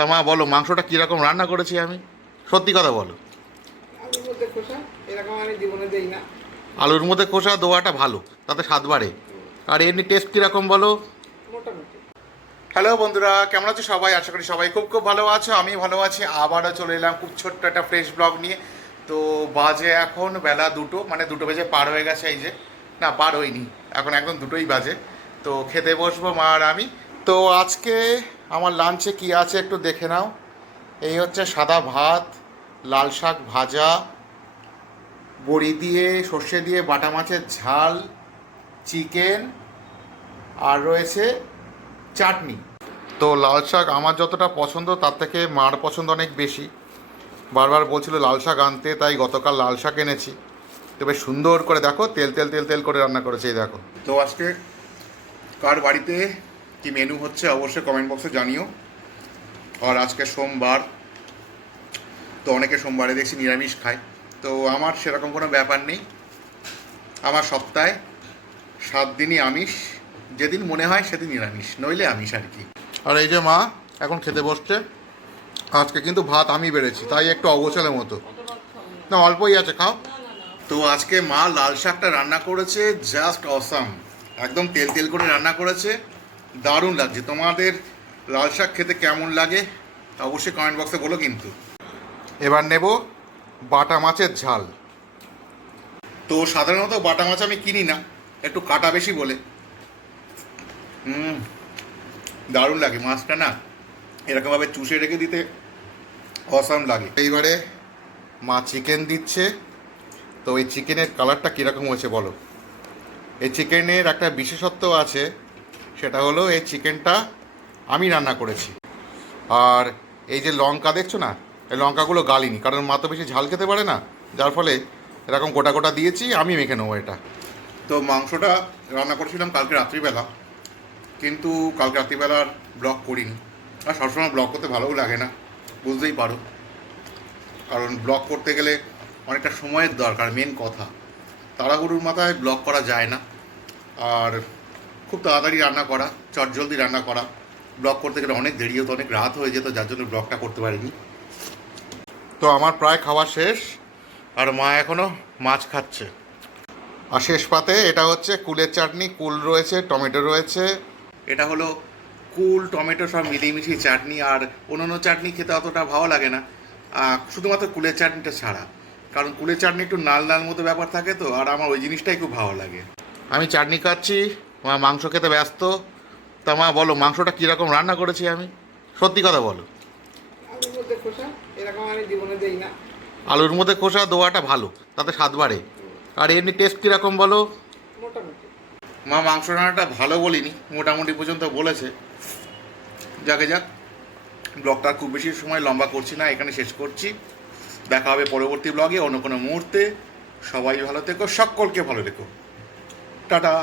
তা মা বলো মাংসটা কীরকম রান্না করেছি আমি, সত্যি কথা বলো। আলুর মধ্যে খোসা এরকম আমি জীবনে দেই না। আলুর মধ্যে খোসা দেওয়াটা ভালো, তাতে স্বাদ বাড়ে। আর এমনি টেস্ট কীরকম বলো? মোটামুটি। হ্যালো বন্ধুরা, কেমন আছো সবাই? আশা করি সবাই খুব খুব ভালো আছো, আমি ভালো আছি। আবারও চলে এলাম খুব ছোট্ট একটা ফ্রেশ ব্লগ নিয়ে। তো বাজে এখন বেলা 2, মানে 2 বেজে পার হয়ে গেছে। এই যে, না পার হয়নি, এখন একদম 2ই বাজে। তো খেতে বসবো মা আর আমি। তো আজকে আমার লাঞ্চে কি আছে একটু দেখে নাও। এই হচ্ছে সাদা ভাত, লাল শাক ভাজা, বড়ি দিয়ে সর্ষে দিয়ে বাটা মাছের ঝাল, চিকেন, আর রয়েছে চাটনি। তো লাল শাক আমার যতটা পছন্দ তার থেকে মার পছন্দ অনেক বেশি। বারবার বলছিল লাল শাক আনতে, তাই গতকাল লাল শাক এনেছি। তো বেশ সুন্দর করে দেখো, তেল তেল তেল তেল করে রান্না করেছে, এই দেখো। তো আজকে কার বাড়িতে কি মেনু হচ্ছে অবশ্যই কমেন্ট বক্সে জানিও। আর আজকে সোমবার, তো অনেকে সোমবারে দেখছি নিরামিষ খায়। তো আমার সেরকম কোনো ব্যাপার নেই, আমার সপ্তাহে 7 দিনই আমিষ। যেদিন মনে হয় সেদিন নিরামিষ, নইলে আমিষ আর কি। আর এই যে মা এখন খেতে বসছে। আজকে কিন্তু ভাত আমি বেড়েছি, তাই একটু অগোছালের মতো। না অল্পই আছে, খাও। তো আজকে মা লাল শাকটা রান্না করেছে, জাস্ট অসাম। একদম তেল তেল করে রান্না করেছে, দারুণ লাগছে। তোমাদের লাল শাক খেতে কেমন লাগে অবশ্যই কমেন্ট বক্সে বলো কিন্তু। এবার নেব বাটা মাছের ঝাল। তো সাধারণত বাটা মাছ আমি কিনি না, একটু কাটা বেশি বলে। দারুণ লাগে মাছটা, না এরকমভাবে চুষে রেখে দিতে অসাম লাগে। এইবারে মা চিকেন দিচ্ছে। তো এই চিকেনের কালারটা কীরকম হয়েছে বলো? এই চিকেনের একটা বিশেষত্ব আছে, সেটা হলো এই চিকেনটা আমি রান্না করেছি। আর এই যে লঙ্কা দেখছো না, এই লঙ্কাগুলো গালিনি, কারণ মা তো বেশি ঝাল খেতে পারে না, যার ফলে এরকম গোটা গোটা দিয়েছি, আমি মেখে নেবো এটা। তো মাংসটা রান্না করেছিলাম কালকে রাত্রিবেলা, কিন্তু কালকে রাত্রিবেলার ব্লগ করিনি। আর সবসময় ব্লগ করতে ভালোও লাগে না, বুঝতেই পারো। কারণ ব্লগ করতে গেলে অনেকটা সময়ের দরকার, মেন কথা। তাড়াহুড়োর মাথায় ব্লগ করা যায় না। আর খুব তাড়াতাড়ি রান্না করা, চটজলদি রান্না করা, ব্লগ করতে গেলে অনেক দেরি হতো, অনেক রাত হয়ে যেত, যার জন্য ব্লগটা করতে পারিনি। তো আমার প্রায় খাওয়া শেষ, আর মা এখনও মাছ খাচ্ছে। আর শেষ পাতে এটা হচ্ছে কুলের চাটনি, কুল রয়েছে, টমেটো রয়েছে। এটা হলো কুল টমেটো সব মিলিয়ে মিশিয়ে চাটনি। আর অন্যান্য চাটনি খেতে অতটা ভালো লাগে না, শুধুমাত্র কুলের চাটনিটা ছাড়া। কারণ কুলের চাটনি একটু নাল নাল মতো ব্যাপার থাকে তো, আর আমার ওই জিনিসটাই খুব ভালো লাগে। আমি চাটনি খাচ্ছি, মা মাংস খেতে ব্যস্ত। তা মা বলো মাংসটা কীরকম রান্না করেছি আমি, সত্যি কথা বলো। আলুর মধ্যে খোসা এরকম আমি জীবনে দেই না। আলুর মধ্যে খোসা দেওয়াটা ভালো, তাতে স্বাদ বাড়ে। আর এমনি টেস্ট কীরকম বলো? মোটামুটি। মা মাংস রান্নাটা ভালো বলিনি, মোটামুটি পর্যন্ত বলেছে। যাকে যাক, ব্লগটা খুব বেশি সময় লম্বা করছি না, এখানে শেষ করছি। দেখা হবে পরবর্তী ব্লগে অন্য কোনো মুহূর্তে। সবাই ভালো থেকো, সকলকে ভালো রেখো। টাটা।